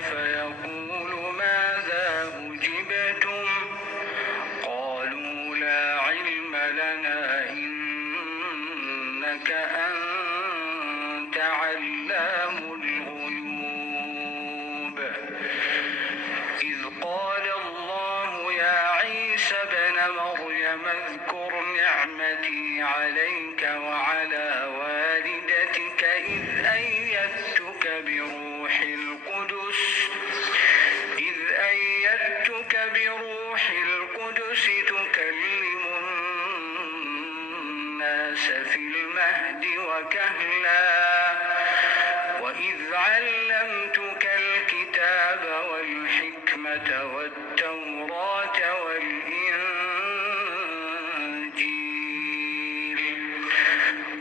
فيقول ماذا أجبتم قالوا لا علم لنا إنك أنت علام الغيوب إذ قال الله يا عيسى ابن مريم اذكر نعمتي عليك وعلى والدتك إذ أيدتك بروح القدس تكلم الناس في المهد وكهلا وإذ علمتك الكتاب والحكمة والتوراة والإنجيل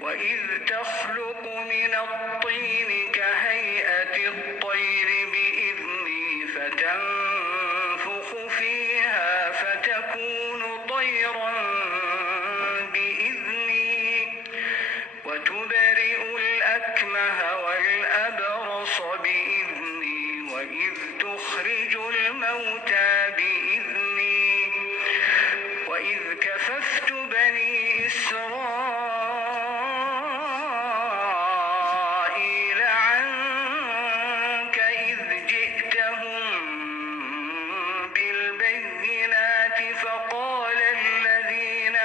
وإذ تخلق من الطين كهيئة الطير بإذني فتنفخ فيها فتكون طيرا بإذني وتبرئ الأكمه والأبرص بإذني وإذ تخرج الموتى بإذني وإذ كففت بني إسرائيل عنك إذ جئتهم بالبينات فقال الذين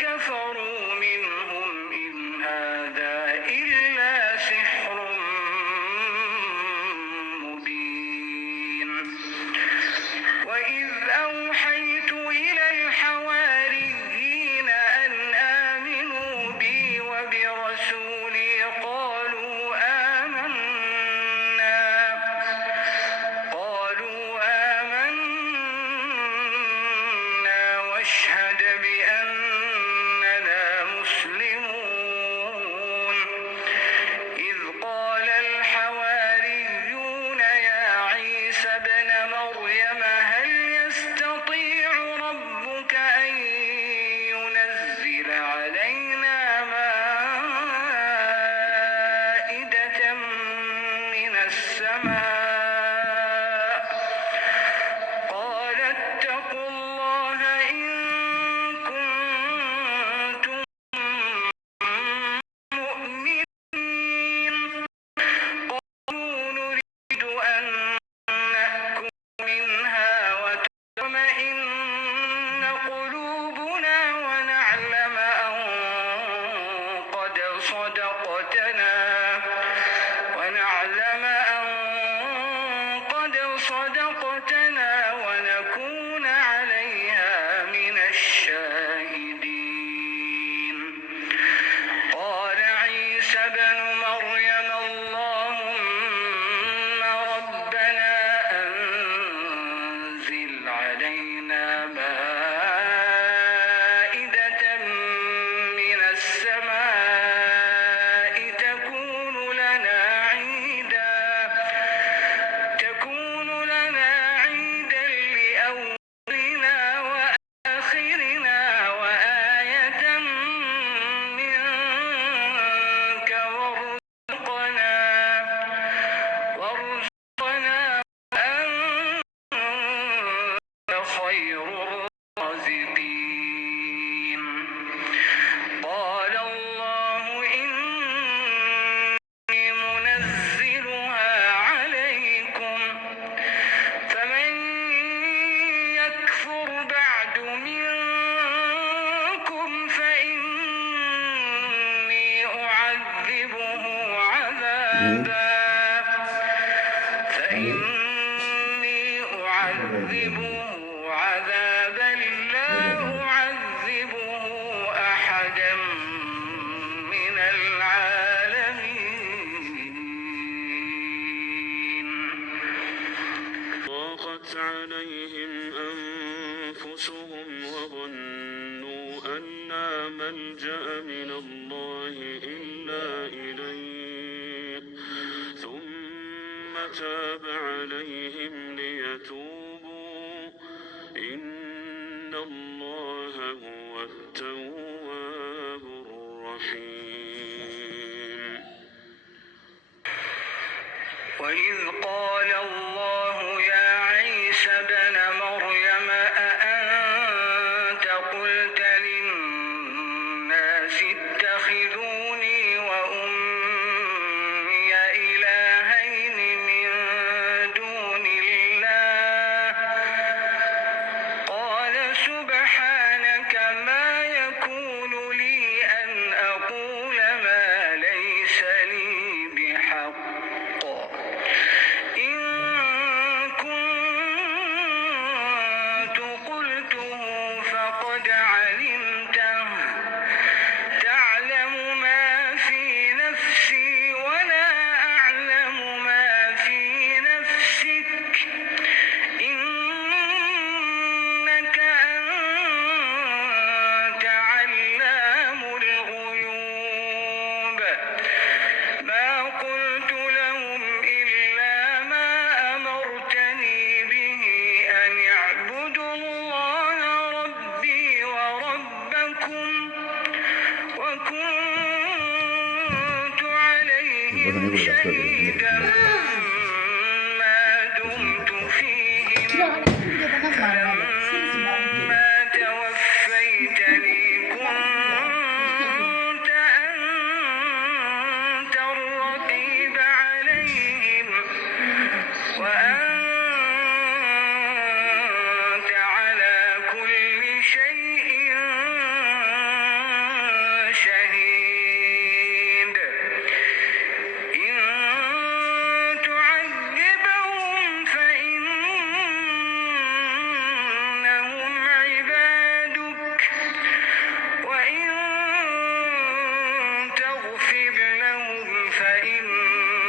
كفروا منهم إن هذا إلا سحر مبين وإذ أوحيت إلى الحواريين أن آمنوا بي وبرسولي قالوا آمنا واشهد بأننا مسلمون إذ قال الحواريون يا عيسى ابن مريم هل يستطيع ربك أن ينزل علينا مائدة من السماء قال اتقوا الله إن كنتم مؤمنين قالوا نريد أن نأكل منها وتطمئن قلوبنا ونعلم أن قد صدقتنا ونكون عليها من الشاهدين قال عيسى ابن مريم اللهم ربنا أنزل علينا مائدة من السماء تكون لنا عيدا لأولنا وآخرنا وآية منك وارزقنا وأنت خير الرازقين قال الله إني منزلها عليكم فمن يكفر بعد منكم فإني أعذبه عذابا لا أعذبه أحدا من العالمين ضاقت عليهم أنفسهم وظنوا أن لا ملجأ من الله إلا إليه ثم تاب عليهم ليتوبوا إن الله هو التواب الرحيم وإذ قال الله يا عيسى ابن مريم أأنت قلت للناس اتخذوني وأمي إلهين من دون الله قال سبحانك ما يكون لي أن أقول ما ليس لي بحق إن كنت قلته فقد علمته تعلم ما في نفسي ولا أعلم ما في نفسك إنك أنت علام الغيوب ما قلت لهم إلا ما أمرتني به أن اعبدوا الله ربي وربكم وكنت عليهم شهيدا ما دمت فيهم فلما توفيتني كنت أنت الرقيب عليهم وأنت على كل شيء شهيد إن تعذبهم فإنهم عبادك وإن تغفر لهم فإنك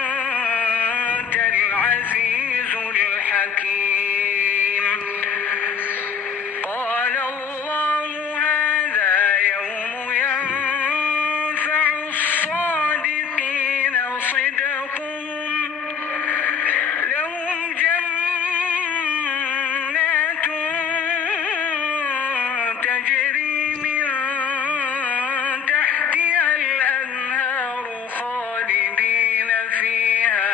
أنت العزيز الحكيم قال الله هذا يوم ينفع الصادقين صدقهم لهم جنات تجري من تحتها الأنهار خالدين فيها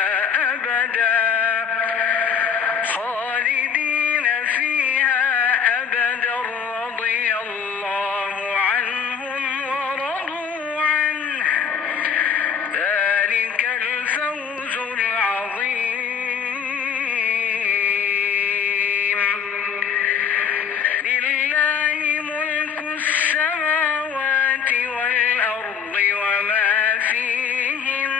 أبدا رضي الله عنهم ورضوا عنه ذلك الفوز العظيم لله ملك السماوات والأرض وما فيهن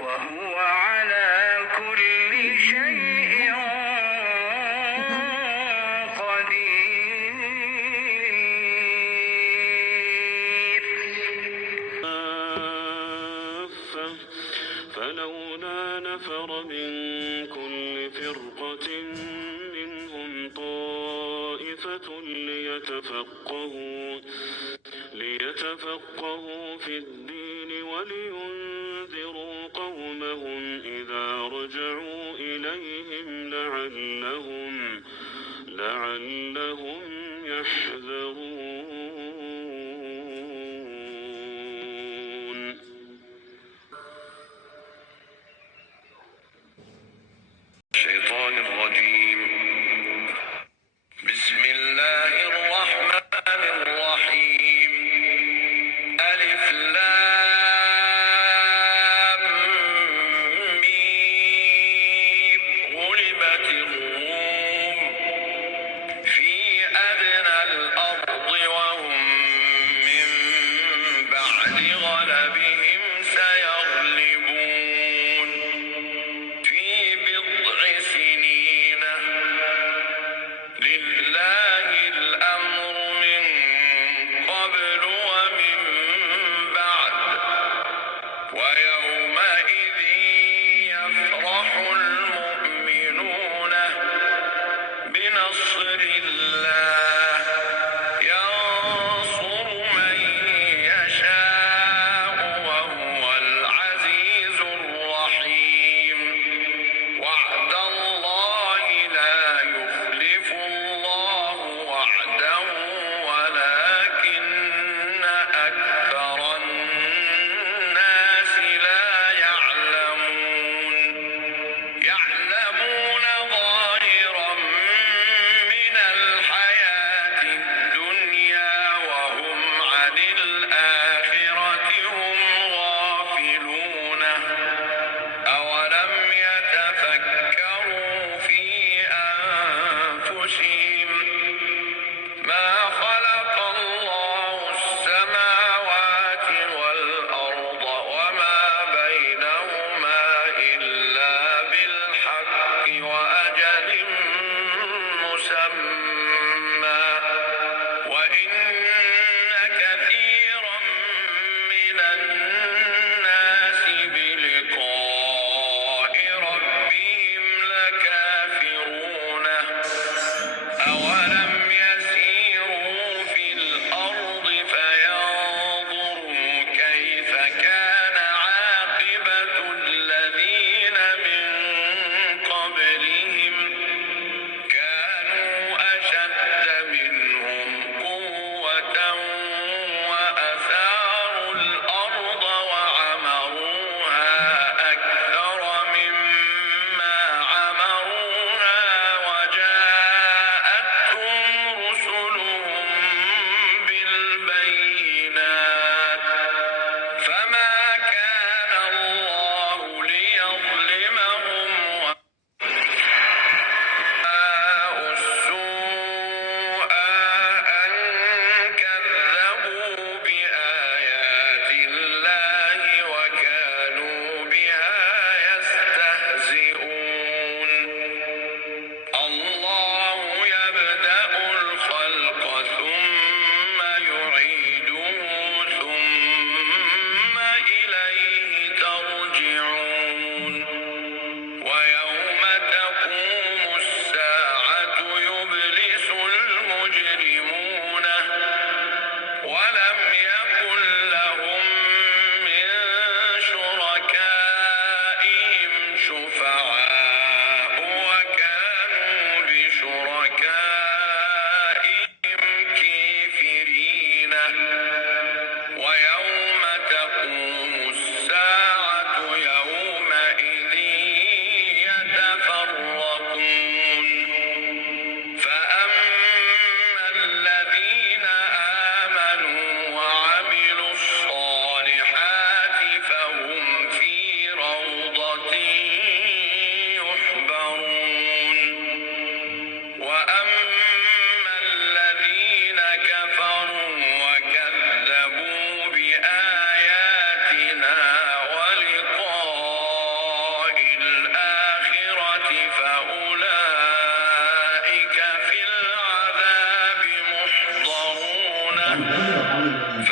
وهو على كل شيء قدير فلولا نفر من كل فرقة منهم طائفة ليتفقهوا في الدين ولينذروا قومهم إذا رجعوا إليهم لعلهم يحذرون. الشيطان الرجيم. بسم الله الرحمن الرحيم. ألف لام ميم. غلبت الروم في أدنى الأرض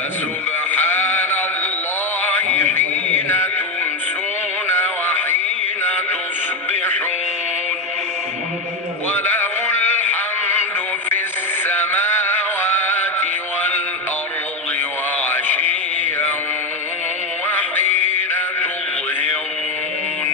فسبحان الله حين تمسون وحين تصبحون وله الحمد في السماوات والأرض وعشيا وحين تظهرون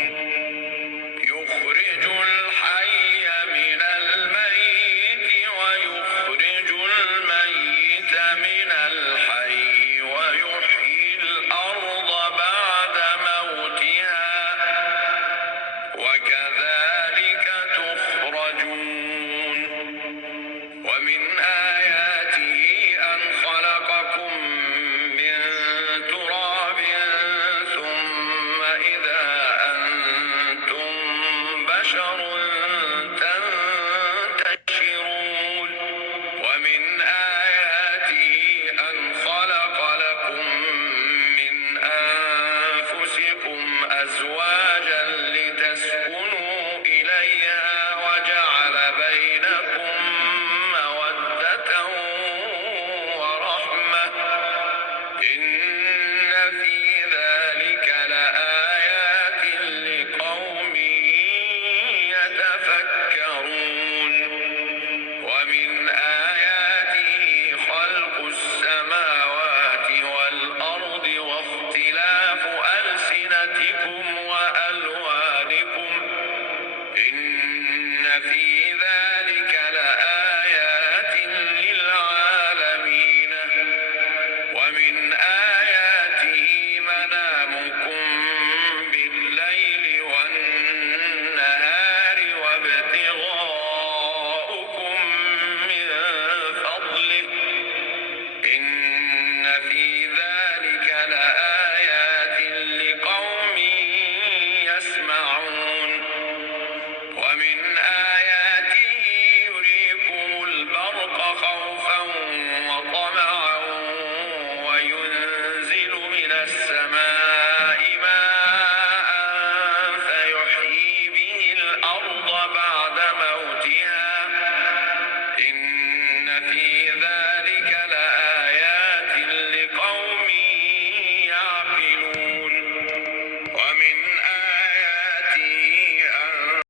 يخرج الحي من الميت ويخرج الميت من الحي ويحيي الأرض بعد موتها وكذلك تخرجون ومن آياته